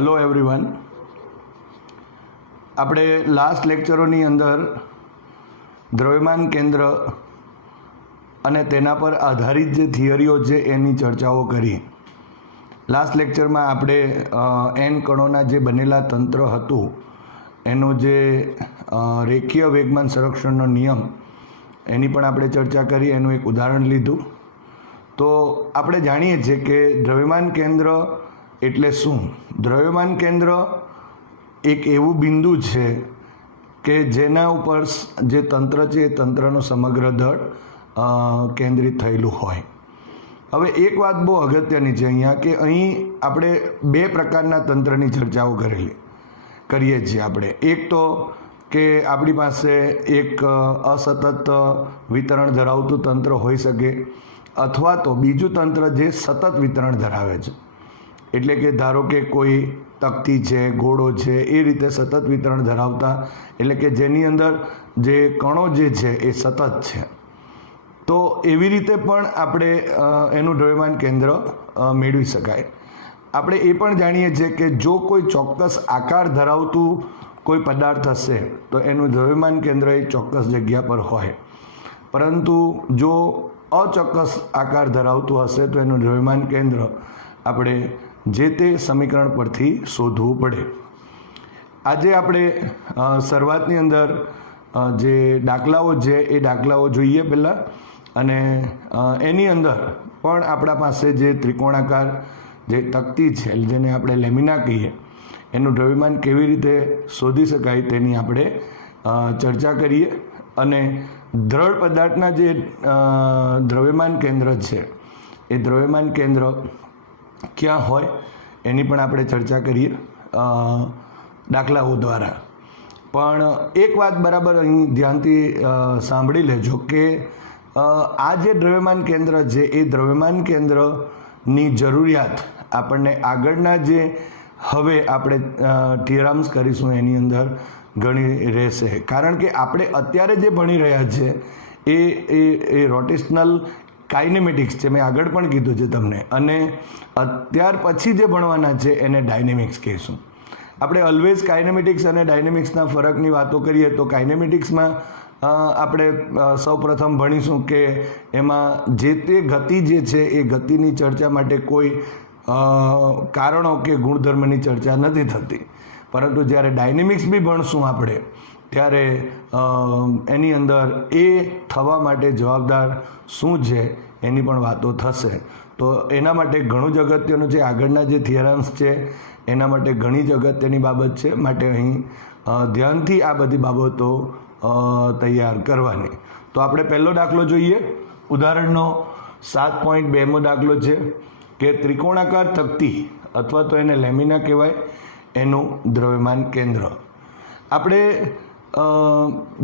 Hello everyone. આપણે last લેક્ચરોની અંદર દ્રવ્યમાન કેન્દ્ર અને તેના પર આધારિત જે થિયરીઓ છે એની ચર્ચાઓ કરી. લાસ્ટ લેક્ચરમાં આપણે એન કણોના જે બનેલા તંત્ર હતું એનો જે રેખીય વેગમાન સંરક્ષણનો નિયમ એની પણ આપણે ચર્ચા કરી, એનું એક ઉદાહરણ લીધું. તો આપણે જાણીએ છીએ કે દ્રવ્યમાન કેન્દ્ર એટલે શું. દ્રવ્યમાન કેન્દ્ર એક એવું બિંદુ છે કે જેના ઉપર જે તંત્ર છે એ તંત્રનો સમગ્ર દળ કેન્દ્રિત થયેલું હોય. હવે એક વાત બહુ અગત્યની છે અહીંયા કે અહીં આપણે બે પ્રકારના તંત્રની ચર્ચાઓ કરીએ છીએ આપણે. એક તો કે આપણી પાસે એક અસતત વિતરણ ધરાવતું તંત્ર હોઈ શકે, અથવા તો બીજું તંત્ર જે સતત વિતરણ ધરાવે છે. એટલે કે ધારો કે કોઈ તકતી છે, ગોળો છે, એ રીતે સતત વિતરણ ધરાવતા, એટલે કે જેની અંદર જે કણો જે છે એ સતત છે. તો એવી રીતે પણ આપણે એનું દ્રવ્યમાન કેન્દ્ર મેળવી શકાય. આપણે એ પણ જાણીએ છીએ કે જો કોઈ ચોક્કસ આકાર ધરાવતું કોઈ પદાર્થ હશે તો એનું દ્રવ્યમાન કેન્દ્ર એ ચોક્કસ જગ્યા પર હોય, પરંતુ જો અચોક્કસ આકાર ધરાવતું હશે તો એનું દ્રવ્યમાન કેન્દ્ર આપણે જે તે સમીકરણ પરથી શોધવું પડે. આજે આપણે શરૂઆતની અંદર જે દાખલાઓ છે એ દાખલાઓ જોઈએ પહેલાં, અને એની અંદર પણ આપણા પાસે જે ત્રિકોણાકાર જે તકતી છે જેને આપણે લેમિના કહીએ એનું દ્રવ્યમાન કેવી રીતે શોધી શકાય તેની આપણે ચર્ચા કરીએ. અને દ્રઢ પદાર્થના જે દ્રવ્યમાન કેન્દ્ર છે એ દ્રવ્યમાન કેન્દ્ર ક્યાં હોય એની પણ આપણે ચર્ચા કરીએ દાખલાઓ દ્વારા. પણ એક વાત બરાબર અહીં ધ્યાનથી સાંભળી લેજો કે આ જે દ્રવ્યમાન કેન્દ્ર છે એ દ્રવ્યમાન કેન્દ્રની જરૂરિયાત આપણને આગળના જે હવે આપણે થિયરમ્સ કરીશું એની અંદર ઘણી રહેશે. કારણ કે આપણે અત્યારે જે ભણી રહ્યા છે એ રોટેશનલ કાઇનેમેટિક્સ છે, મેં આગળ પણ કીધું છે તમને, અને ત્યાર પછી જે ભણવાના છે એને ડાયનેમિક્સ કહીશું. આપણે ઓલવેઝ કાઇનેમેટિક્સ અને ડાયનેમિક્સના ફરકની વાતો કરીએ તો કાઇનેમેટિક્સમાં આપણે સૌ પ્રથમ ભણીશું કે એમાં જે તે ગતિ જે છે એ ગતિની ચર્ચા માટે કોઈ કારણો કે ગુણધર્મની ચર્ચા નથી થતી, પરંતુ જ્યારે ડાયનેમિક્સ બી ભણશું આપણે ત્યારે એની અંદર એ થવા માટે જવાબદાર શું છે એની પણ વાતો થશે. તો એના માટે ઘણું જ અગત્યનું છે. આગળના જે થિયરમ્સ છે એના માટે ઘણી જ અગત્યની બાબત છે, માટે અહીં ધ્યાનથી આ બધી બાબતો તૈયાર કરવાની. તો આપણે પહેલો દાખલો જોઈએ. ઉદાહરણનો 7.2મો દાખલો છે કે ત્રિકોણાકાર તકતી અથવા તો એને લેમિના કહેવાય એનું દ્રવ્યમાન કેન્દ્ર. આપણે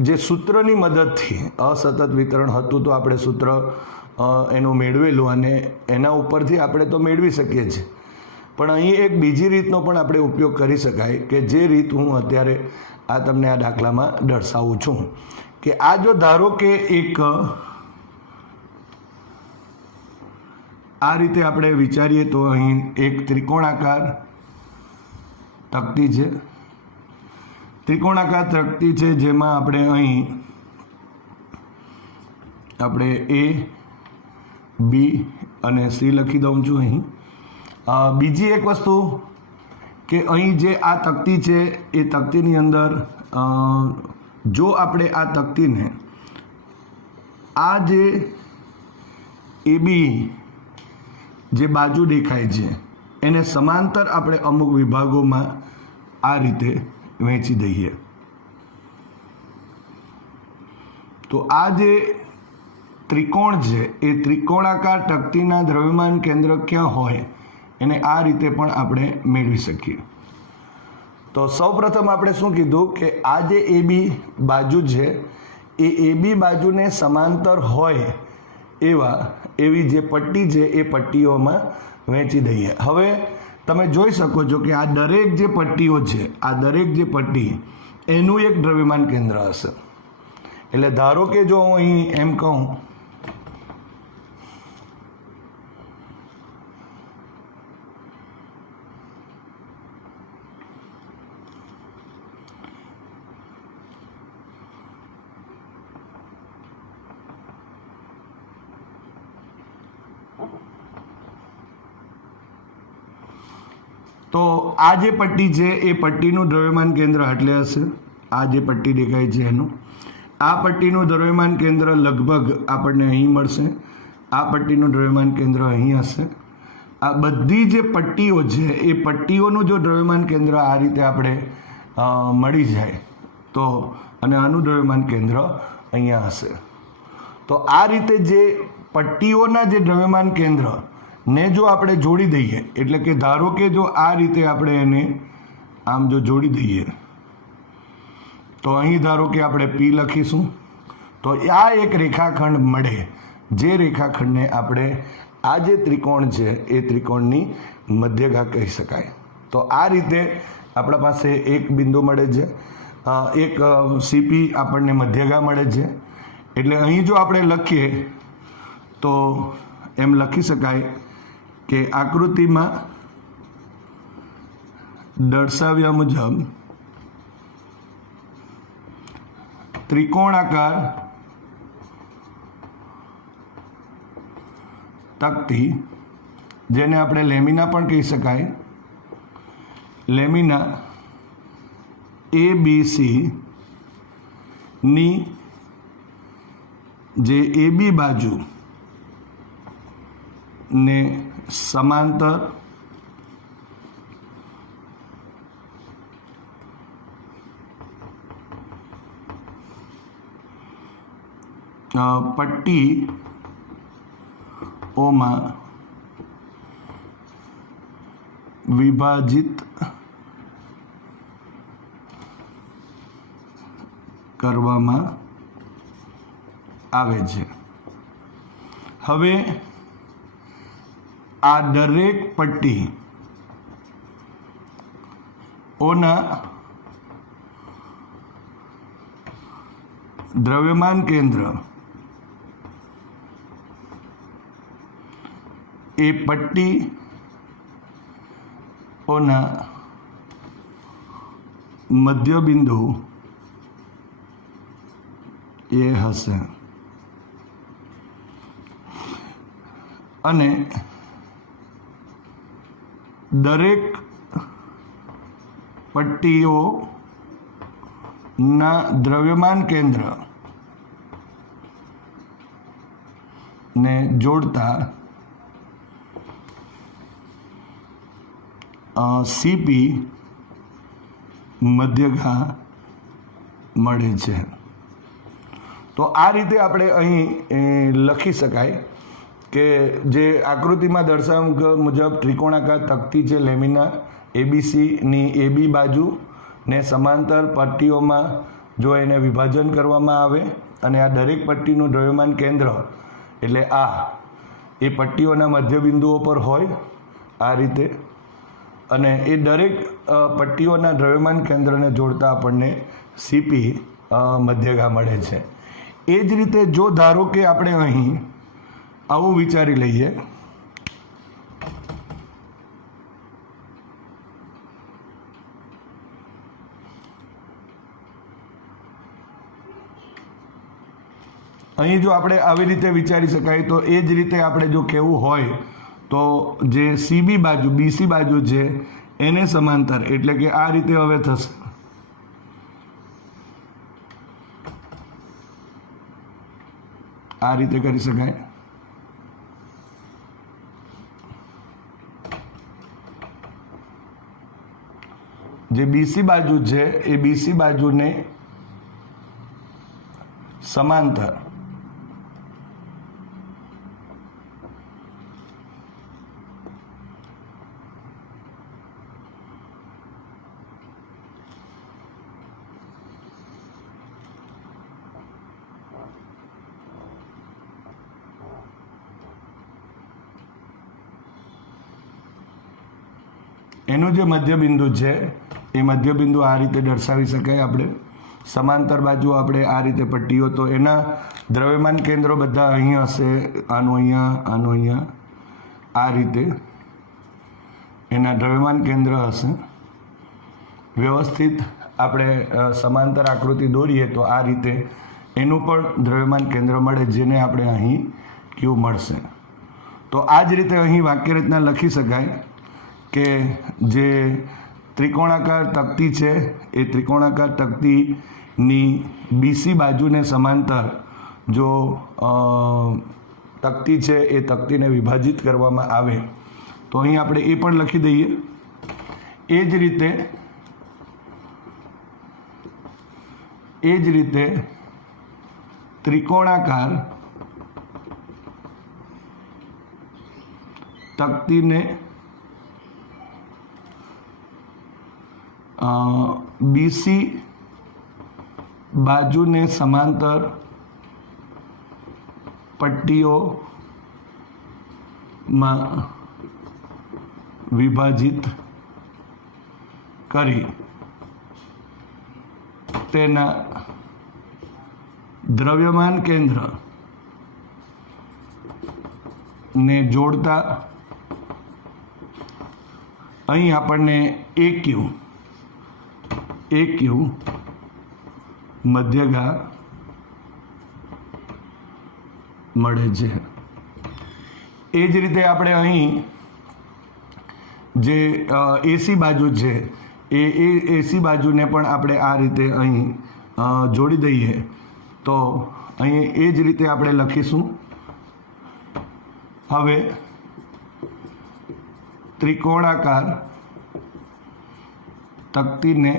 જે સૂત્રની મદદથી અસતત વિતરણ હતું તો આપણે સૂત્ર એનું મેળવેલું અને એના ઉપરથી આપણે તો મેળવી શકીએ છીએ, પણ અહીં એક બીજી રીતનો પણ આપણે ઉપયોગ કરી શકાય કે જે રીત હું અત્યારે આ તમને આ દાખલામાં દર્શાવું છું. કે આ જો ધારો કે એક આ રીતે આપણે વિચારીએ તો અહીં એક ત્રિકોણાકાર તકતી છે. ત્રિકોણાકાર તકતી છે જેમાં આપણે અહીં આપણે A, B અને C લખી દઉં છું. અહીં બીજી એક વસ્તુ કે અહીં જે આ તકતી છે એ તકતીની અંદર જો આપણે આ તકતીને આ જે AB જે બાજુ દેખાય છે એને સમાંતર આપણે અમુક વિભાગોમાં આ રીતે વહેંચી દઈએ તો આ જે ત્રિકોણ છે એ ત્રિકોણાકાર તકતીના દ્રવ્યમાન કેન્દ્ર ક્યાં હોય એને આ રીતે પણ આપણે મેળવી શકીએ. તો સૌપ્રથમ આપણે શું કીધું કે આ જે AB બાજુ છે એ AB બાજુને સમાંતર હોય એવી જે પટ્ટી છે એ પટ્ટીઓમાં વહેંચી દઈએ. હવે તમે જોઈ શકો છો કે આ દરેક જે પટ્ટીઓ છે, આ દરેક જે પટ્ટી એનું એક દ્રવ્યમાન કેન્દ્ર હશે. એટલે ધારો કે જો હું અહીં એમ કહું તો આ જે પટ્ટી છે એ પટ્ટીનું દ્રવ્યમાન કેન્દ્ર એટલે હશે, આ જે પટ્ટી દેખાય છે એનું, આ પટ્ટીનું દ્રવ્યમાન કેન્દ્ર લગભગ આપણને અહીં મળશે, આ પટ્ટીનું દ્રવ્યમાન કેન્દ્ર અહીં હશે. આ બધી જે પટ્ટીઓ છે એ પટ્ટીઓનું જો દ્રવ્યમાન કેન્દ્ર આ રીતે આપણે મળી જાય તો, અને આનું દ્રવ્યમાન કેન્દ્ર અહીંયા હશે. તો આ રીતે જે પટ્ટીઓના જે દ્રવ્યમાન કેન્દ્ર ને જો આપણે જોડી દઈએ, એટલે કે ધારો કે જો આ રીતે આપણે એને આમ જો જોડી દઈએ તો અહીં ધારો કે આપણે P લખીશું, તો આ એક રેખાખંડ મળે, જે રેખાખંડને આપણે આ જે ત્રિકોણ છે એ ત્રિકોણની મધ્યગા કહી શકાય. તો આ રીતે આપણા પાસે એક બિંદુ મળે છે, એક CP આપણને મધ્યગા મળે છે. એટલે અહીં જો આપણે લખીએ તો એમ લખી શકાય કે આકૃતિમાં દર્શાવ્યા મુજબ ત્રિકોણાકાર તકતી, જેને આપણે લેમિના પણ કહી શકાય, લેમિના ABC ની જે AB બાજુ ને સમાંતર પટ્ટીઓમાં વિભાજિત કરવામાં આવે છે. હવે આ દરેક પટ્ટીઓના દ્રવ્યમાન કેન્દ્ર એ પટ્ટીઓના મધ્યબિંદુ એ હશે. અને દરેક પટ્ટીઓના દ્રવ્યમાન કેન્દ્ર ને જોડતા CP મધ્યગા મળે છે. તો આ રીતે આપણે અહીં લખી શકાય કે જે આકૃતિમાં દર્શાવ્યા મુજબ ત્રિકોણાકાર તકતી છે લેમિના ABC ની AB બાજુ ને સમાંતર પટ્ટીઓમાં જો એને વિભાજન કરવામાં આવે અને આ દરેક પટ્ટીનું દ્રવ્યમાન કેન્દ્ર એટલે આ એ પટ્ટીઓના મધ્યબિંદુઓ પર હોય આ રીતે, અને એ દરેક પટ્ટીઓના દ્રવ્યમાન કેન્દ્રને જોડતા આપણને CP મધ્યગા મળે છે. એ જ રીતે જો ધારો કે આપણે અહીં આવું વિચારી લઈએ, અહીં જો આપણે આવી રીતે વિચારી શકાય તો એ જ રીતે આપણે જો કહેવું હોય તો જે CB બાજુ BC બાજુ છે એને સમાંતર, એટલે કે આ રીતે હવે થશે. આ રીતે કરી શકાય. જે BC બાજુ છે એ BC બાજુને સમાંતર એનું જે મધ્યબિંદુ છે એ મધ્યબિંદુ આ રીતે દર્શાવી શકાય. આપણે સમાંતર બાજુ આપણે આ રીતે પટ્ટીઓ, તો એના દ્રવ્યમાન કેન્દ્રો બધા અહીંયા હશે, આનું અહીંયા, આનું અહીંયા, આ રીતે એના દ્રવ્યમાન કેન્દ્ર હશે. વ્યવસ્થિત આપણે સમાંતર આકૃતિ દોરીએ તો આ રીતે એનું પણ દ્રવ્યમાન કેન્દ્ર મળે, જેને આપણે અહીં Q મળશે. તો આ જ રીતે અહીં વાક્ય રચના લખી શકાય કે જે ત્રિકોણાકાર તકતી છે એ ત્રિકોણાકાર તકતીની બીસી બાજુને સમાંતર જો તકતી છે એ તકતીને વિભાજિત કરવામાં આવે તો અહીં આપણે એ પણ લખી દઈએ. એ જ રીતે ત્રિકોણાકાર તકતીને બીસી બાજુને સમાંતર પટ્ટીઓમાં વિભાજિત કરી તેના દ્રવ્યમાન કેન્દ્ર ને જોડતા અહીં આપણને AQ મધ્યગા મળે છે. એ જ રીતે આપણે અહીં જે એસી બાજુ છે એ એસી બાજુને પણ આપણે આ રીતે અહીં જોડી દઈએ તો અહીં એ જ રીતે આપણે લખીશું. હવે ત્રિકોણાકાર તકતીને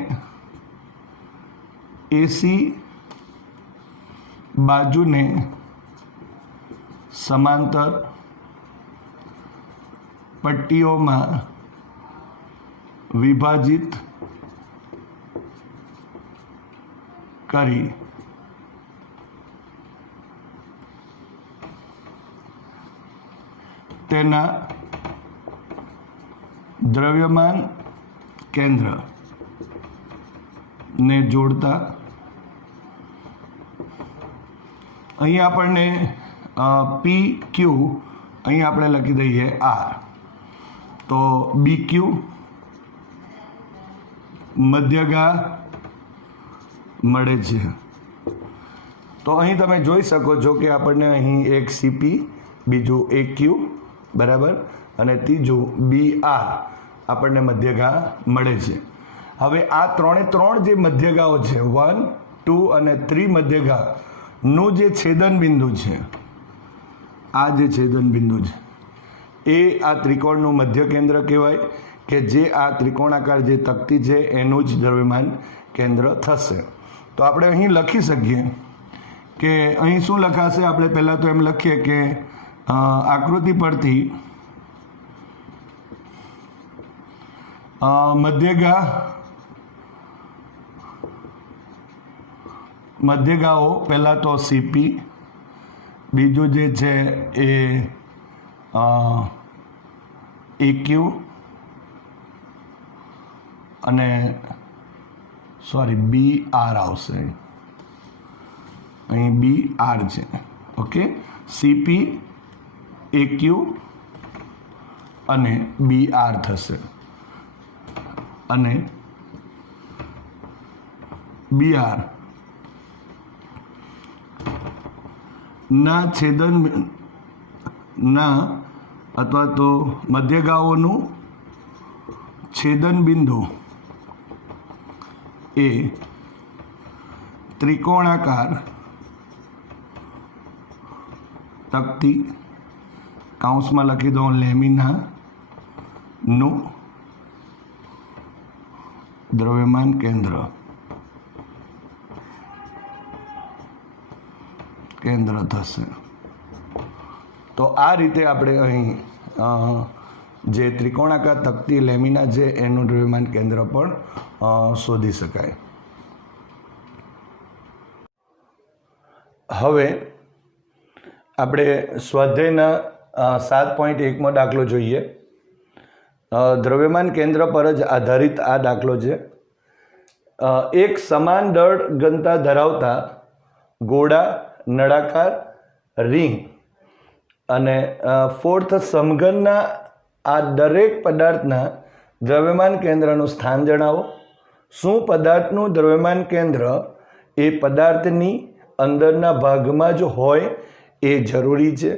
એસી બાજુને સમાંતર પટ્ટીઓમાં વિભાજિત કરી તેના દ્રવ્યમાન કેન્દ્ર ને જોડતા અહીં આપણને PQ અહીં આપણે લખી દઈએ R તો BQ મધ્યગા મળે છે. તો અહીં તમે જોઈ શકો છો કે આપણને અહીં એક CP, બીજું AQ બરાબર અને ત્રીજું BR આપણને મધ્યગા મળે છે. હવે આ ત્રણ જે મધ્યગાઓ છે 1, 2 અને 3 મધ્યગાનું જે છેદન બિંદુ છે, આ જે છેદન બિંદુ છે એ આ ત્રિકોણનું મધ્ય કેન્દ્ર કહેવાય કે જે આ ત્રિકોણાકાર જે તકતી છે એનું જ દ્રવ્યમાન કેન્દ્ર થશે. તો આપણે અહીં લખી શકીએ કે અહીં શું લખાશે. આપણે પહેલાં તો એમ લખીએ કે આકૃતિ પરથી મધ્યગાઓ પહેલાં તો CP, બીજું જે છે એ AQ અને BR આવશે. અહીં BR છે. ઓકે, CP, AQ અને BR થશે અને BR ના છેદન ના અથવા તો મધ્યગાઓનું છેદન બિંદુ એ ત્રિકોણાકાર તકતી કાઉન્સમાં લખી દો લેમિનાનું દ્રવ્યમાન કેન્દ્ર થશે. તો આ રીતે આપણે અહીં જે ત્રિકોણાકાર તકતી લેમિના છે એનું દ્રવ્યમાન કેન્દ્ર પણ શોધી શકાય. હવે આપણે સ્વાધ્યાયના 7.1માં દાખલો જોઈએ. દ્રવ્યમાન કેન્દ્ર પર જ આધારિત આ દાખલો છે. એક સમાન દળ ઘનતા ધરાવતા ગોળા, નળાકાર, રિંગ અને ફોર્થ સમઘનના આ દરેક પદાર્થના દ્રવ્યમાન કેન્દ્રનું સ્થાન જણાવો. શું પદાર્થનું દ્રવ્યમાન કેન્દ્ર એ પદાર્થની અંદરના ભાગમાં જ હોય એ જરૂરી છે?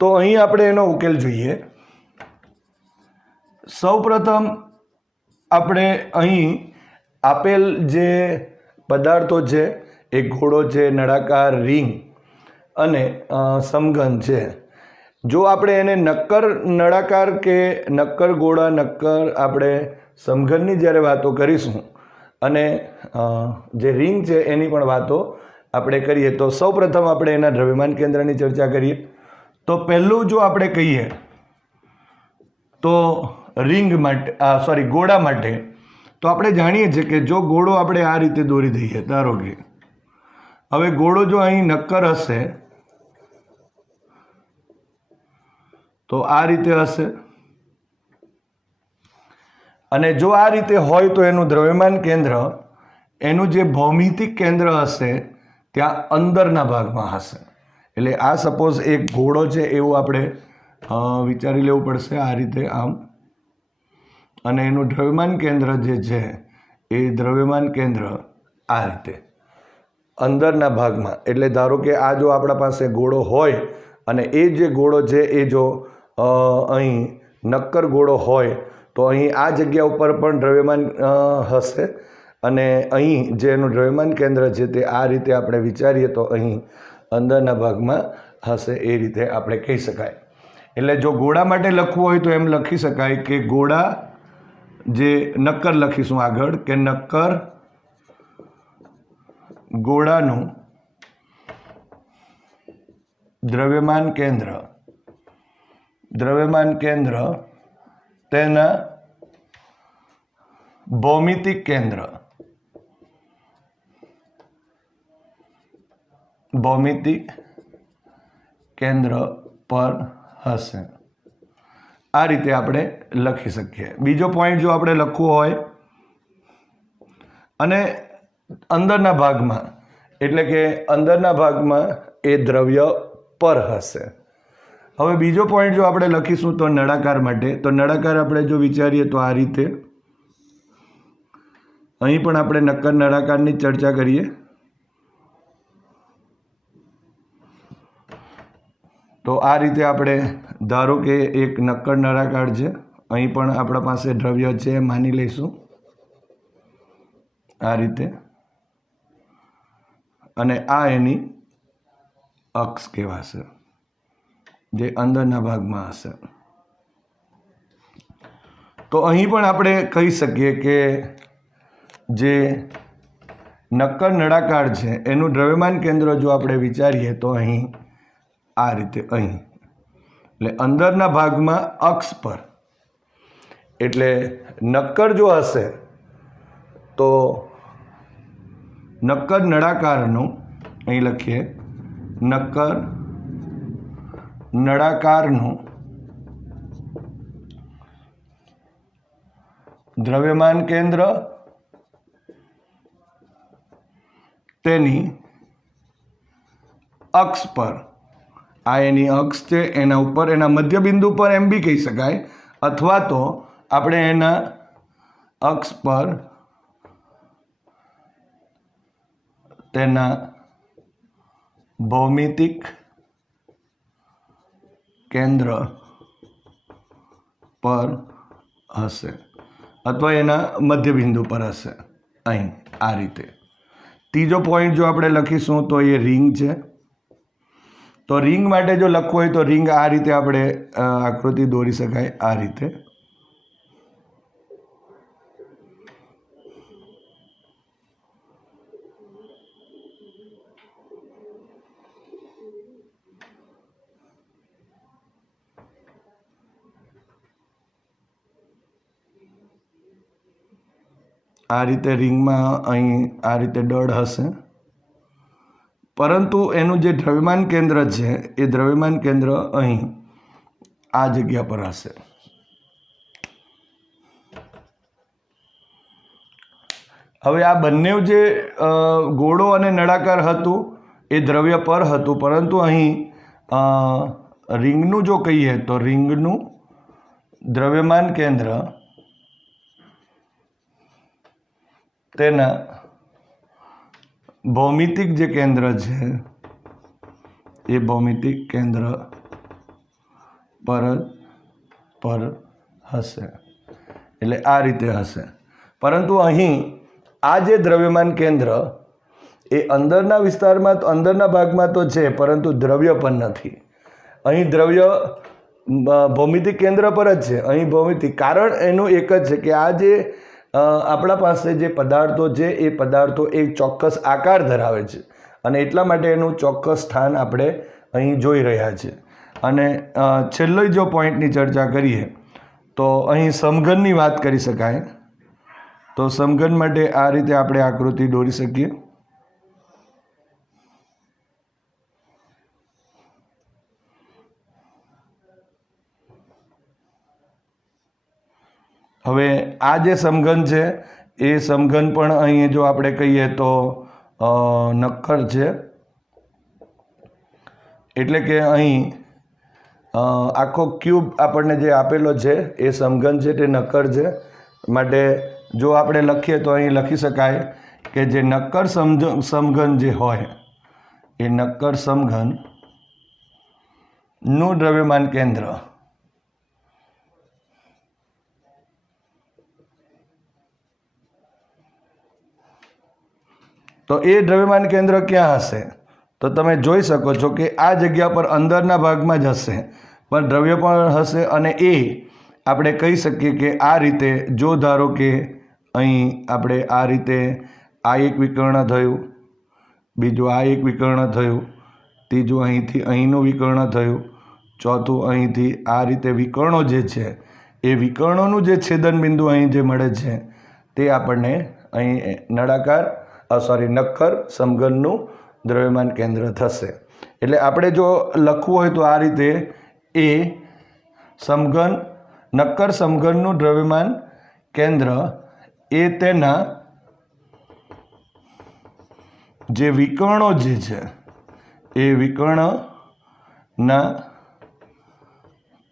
તો અહીં આપણે એનો ઉકેલ જોઈએ. સૌપ્રથમ આપણે અહીં આપેલ જે પદાર્થો છે એ ઘોડો છે, નળાકાર, રિંગ અને સમઘન છે. જો આપણે એને નક્કર નળાકાર કે નક્કર ગોળા, નક્કર આપણે સમઘનની જ્યારે વાતો કરીશું અને જે રિંગ છે એની પણ વાતો આપણે કરીએ તો સૌપ્રથમ આપણે એના દ્રવ્યમાન કેન્દ્રની ચર્ચા કરીએ. તો પહેલું જો આપણે કહીએ તો રિંગ માટે ગોળા માટે તો આપણે જાણીએ છીએ કે જો ગોળો આપણે આ રીતે દોરી દઈએ, ધારો કે હવે ગોળો જો અહીં નક્કર હશે તો આ રીતે હશે, અને જો આ રીતે હોય તો એનું દ્રવ્યમાન કેન્દ્ર, એનું જે ભૌમિતિક કેન્દ્ર હશે ત્યાં અંદરના ભાગમાં હશે. એટલે આ સપોઝ એક ઘોડો છે એવું આપણે વિચારી લેવું પડશે આ રીતે આમ, અને એનું દ્રવ્યમાન કેન્દ્ર જે છે એ દ્રવ્યમાન કેન્દ્ર આ રીતે અંદરના ભાગમાં. એટલે ધારો કે આ જો આપણા પાસે ઘોડો હોય અને એ જે ઘોડો છે એ જો અહીં નક્કર ઘોડો હોય તો અહીં આ જગ્યા ઉપર પણ દ્રવ્યમાન હશે, અને અહીં જે એનું દ્રવ્યમાન કેન્દ્ર છે તે આ રીતે આપણે વિચારીએ તો અહીં અંદરના ભાગમાં હશે. એ રીતે આપણે કહી શકાય. એટલે જો ગોળા માટે લખવું હોય તો એમ લખી શકાય કે ગોળા જે નક્કર લખીશું આગળ કે નક્કર ગોળાનું દ્રવ્યમાન કેન્દ્ર તેના ભૌમિતિક કેન્દ્ર પર હશે. આ રીતે આપણે લખી શકીએ. બીજો પોઈન્ટ જો આપણે લખવો હોય અને અંદરના ભાગમાં, એટલે કે અંદરના ભાગમાં એ દ્રવ્ય પર હશે. હવે બીજો પોઈન્ટ જો આપણે લખીશું તો નળાકાર માટે, તો નળાકાર આપણે જો વિચારીએ તો આ રીતે, અહીં પણ આપણે નક્કર નળાકારની ચર્ચા કરીએ. તો આ રીતે આપણે ધારો કે એક નક્કર નળાકાર છે, અહીં પણ આપણા પાસે દ્રવ્ય છે માની લઈશું આ રીતે, અને આ એની અક્ષ કહેવાશે જે અંદરના ભાગમાં હશે. તો અહીં પણ આપણે કહી શકીએ કે જે નક્કર નળાકાર છે એનું દ્રવ્યમાન કેન્દ્ર જો આપણે વિચારીએ તો અહીં આ રીતે, અહીં એટલે અંદરના ભાગમાં અક્ષ પર. એટલે નક્કર જો હશે તો નક્કર નળાકારનું, અહીં લખીએ નક્કર નળાકારનું દ્રવ્યમાન કેન્દ્ર તેની અક્ષ પર, આ એની અક્ષ છે એના ઉપર, એના મધ્યબિંદુ પર એમ બી કહી શકાય, અથવા તો આપણે એના અક્ષ પર તેના ભૌમિતિક કેન્દ્ર પર હશે, અથવા એના મધ્યબિંદુ પર હશે, અહીં આ રીતે. ત્રીજો પોઈન્ટ જો આપણે લખીશું તો એ રિંગ છે. તો રિંગ માટે જો લખવું હોય તો રિંગ આ રીતે આપણે આકૃતિ દોરી શકાય આ રીતે. આ રીતે રિંગમાં અહીં આ રીતે દળ હશે, પરંતુ એનું જે દ્રવ્યમાન કેન્દ્ર છે એ દ્રવ્યમાન કેન્દ્ર અહીં આ જગ્યા પર હશે. હવે આ બંને જે ગોળો અને નળાકાર હતું એ દ્રવ્ય પર હતું, પરંતુ અહીં રિંગનું જો કહીએ તો રિંગનું દ્રવ્યમાન કેન્દ્ર તેના ભૌમિતિક જે કેન્દ્ર છે એ ભૌમિતિક કેન્દ્ર પર હશે. એટલે આ રીતે હશે. પરંતુ અહીં આ જે દ્રવ્યમાન કેન્દ્ર એ અંદરના વિસ્તારમાં અંદરના ભાગમાં તો છે, પરંતુ દ્રવ્ય પણ નથી. અહીં દ્રવ્ય ભૌમિતિક કેન્દ્ર પર જ છે. અહીં ભૌમિતિક કારણ એનું એક જ છે કે આ જે આપણા પાસે જે પદાર્થો છે એ પદાર્થો એક ચોક્કસ આકાર ધરાવે છે અને એટલા માટે એનું ચોક્કસ સ્થાન આપણે અહીં જોઈ રહ્યા છીએ. અને છેલ્લો જો પોઈન્ટની ચર્ચા કરીએ તો અહીં સમઘનની વાત કરી શકાય. તો સમઘન માટે આ રીતે આપણે આકૃતિ દોરી શકીએ. હવે આ જે સમઘન છે એ સમઘન પણ અહીં જો આપણે કહીએ તો નક્કર છે. એટલે કે અહીં આખો ક્યુબ આપણને જે આપેલો છે એ સમઘન છે તે નક્કર છે. માટે જો આપણે લખીએ તો અહીં લખી શકાય કે જે નક્કર સમઘન જે હોય એ નક્કર સમઘનનું દ્રવ્યમાન કેન્દ્ર તો એ દ્રવ્યમાન કેન્દ્ર ક્યાં હશે? તો તમે જોઈ શકો છો કે આ જગ્યા પર અંદરના ભાગમાં જ હશે, પણ દ્રવ્ય પણ હશે. અને એ આપણે કહી શકીએ કે આ રીતે, જો ધારો કે અહીં આપણે આ રીતે આ એક વિકર્ણ થયું, બીજું આ એક વિકર્ણ થયું, ત્રીજું અહીંથી અહીંનું વિકર્ણ થયું, ચોથું અહીંથી આ રીતે વિકર્ણો જે છે એ વિકર્ણોનું જે છેદન બિંદુ અહીં જે મળે છે તે આપણને અહીં નક્કર સમઘનનું દ્રવ્યમાન કેન્દ્ર થશે. એટલે આપણે જો લખવું હોય તો આ રીતે એ સમઘન નક્કર સમઘનનું દ્રવ્યમાન કેન્દ્ર એ તેના જે વિકર્ણો જે છે એ વિકર્ણના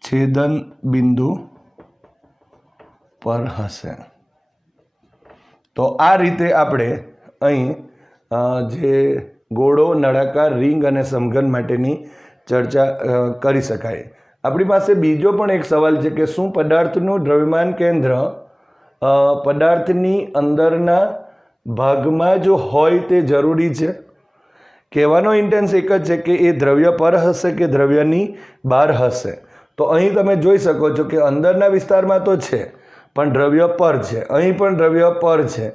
છેદન બિંદુ પર હશે. તો આ રીતે આપણે અહીં જે ગોળો, નળાકાર, રિંગ અને સમઘન માટેની ચર્ચા કરી શકાય. આપણી પાસે બીજો પણ એક સવાલ છે કે શું પદાર્થનું દ્રવ્યમાન કેન્દ્ર પદાર્થની અંદરના ભાગમાં જ હોય તે જરૂરી છે? કહેવાનો ઇન્ટેન્સ એક જ છે કે એ દ્રવ્ય પર હશે કે દ્રવ્યની બહાર હશે. તો અહીં તમે જોઈ શકો છો કે અંદરના વિસ્તારમાં તો છે, પણ દ્રવ્ય પર છે. અહીં પણ દ્રવ્ય પર છે,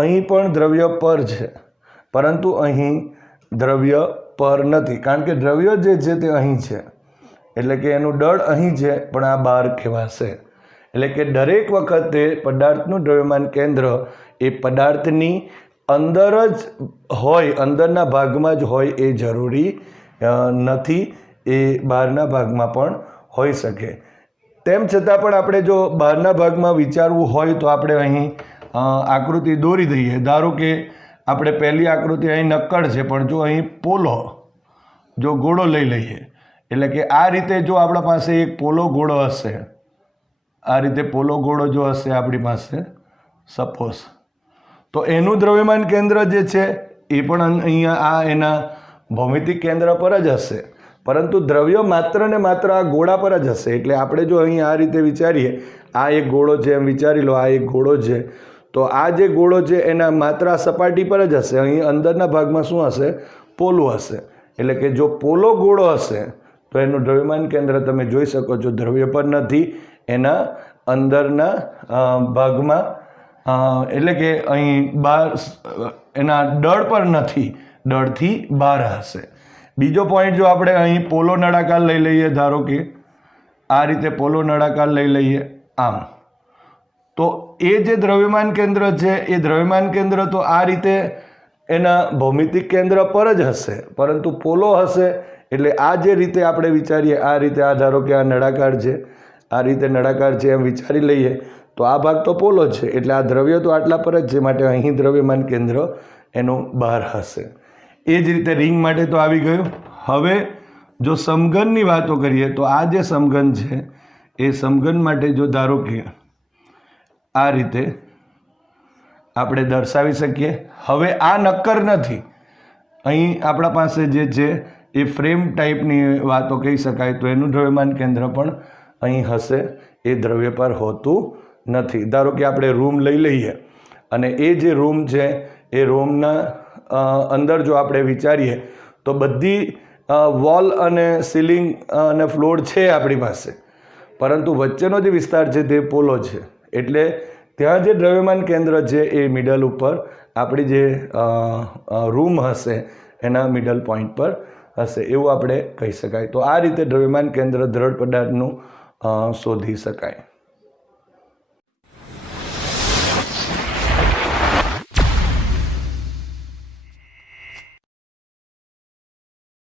અહીં પણ દ્રવ્ય પર છે, પરંતુ અહીં દ્રવ્ય પર નથી, કારણ કે દ્રવ્ય જે છે તે અહીં છે. એટલે કે એનું દળ અહીં છે, પણ આ બહાર કહેવાશે. એટલે કે દરેક વખતે પદાર્થનું દ્રવ્યમાન કેન્દ્ર એ પદાર્થની અંદર જ હોય, અંદરના ભાગમાં જ હોય એ જરૂરી નથી. એ બહારના ભાગમાં પણ હોઈ શકે. તેમ છતાં પણ આપણે જો બહારના ભાગમાં વિચારવું હોય તો આપણે અહીં આકૃતિ દોરી દઈએ. ધારો કે આપણે પહેલી આકૃતિ અહીં નક્કર છે, પણ જો અહીં પોલો જો ગોળો લઈ લઈએ, એટલે કે આ રીતે જો આપણા પાસે એક પોલો ગોળો હશે, આ રીતે પોલો ગોળો જો હશે આપણી પાસે સપોઝ, તો એનું દ્રવ્યમાન કેન્દ્ર જે છે એ પણ અહીંયા આ એના ભૌમિતિક કેન્દ્ર પર જ હશે, પરંતુ દ્રવ્ય માત્ર ને માત્ર આ ગોળા પર જ હશે. એટલે આપણે જો અહીં આ રીતે વિચારીએ, આ એક ગોળો છે એમ વિચારી લો, આ એક ગોળો છે, તો આ જે ગોળો છે એના માત્ર આ સપાટી પર જ હશે. અહીં અંદરના ભાગમાં શું હશે? પોલું હશે. એટલે કે જો પોલો ગોળો હશે તો એનું દ્રવ્યમાન કેન્દ્ર તમે જોઈ શકો છો દ્રવ્ય પર નથી, એના અંદરના ભાગમાં, એટલે કે અહીં બહાર એના દળ પર નથી, દળથી બહાર હશે. બીજો પોઈન્ટ જો આપણે અહીં પોલો નળાકાર લઈ લઈએ, ધારો કે આ રીતે પોલો નળાકાર લઈ લઈએ આમ, તો એ જે દ્રવ્યમાન કેન્દ્ર છે એ દ્રવ્યમાન કેન્દ્ર તો આ રીતે એના ભૌમિતિક કેન્દ્ર પર જ હશે, પરંતુ પોલો હશે. એટલે આ જે રીતે આપણે વિચારીએ, આ રીતે, આ ધારો કે આ નળાકાર છે, આ રીતે નળાકાર છે એમ વિચારી લઈએ, તો આ ભાગ તો પોલો છે, એટલે આ દ્રવ્ય તો આટલા પર જ છે, માટે અહીં દ્રવ્યમાન કેન્દ્ર એનું બહાર હશે. એ જ રીતે રિંગ માટે તો આવી ગયું. હવે જો સમઘનની વાતો કરીએ તો આ જે સમઘન છે એ સમઘન માટે જો ધારો કે આ રીતે આપણે દર્શાવી શકીએ. હવે આ નક્કર નથી, અહીં આપણા પાસે જે છે એ ફ્રેમ ટાઈપની વાતો કહી શકાય, તો એનું દ્રવ્યમાન કેન્દ્ર પણ અહીં હશે, એ દ્રવ્ય પર હોતું નથી. ધારો કે આપણે રૂમ લઈ લઈએ અને એ જે રૂમ છે એ રૂમના અંદર જો આપણે વિચારીએ તો બધી વોલ અને સીલિંગ અને ફ્લોર છે આપણી પાસે, પરંતુ વચ્ચેનો જે વિસ્તાર છે તે પોલો છે. એટલે ત્યાં જે દ્રવ્યમાન કેન્દ્ર છે એ મિડલ ઉપર આપણી જે રૂમ હશે એના મિડલ પોઈન્ટ પર હશે એવું આપણે કહી શકાય. તો આ રીતે દ્રવ્યમાન કેન્દ્ર દ્રઢ પદાર્થનું શોધી શકાય.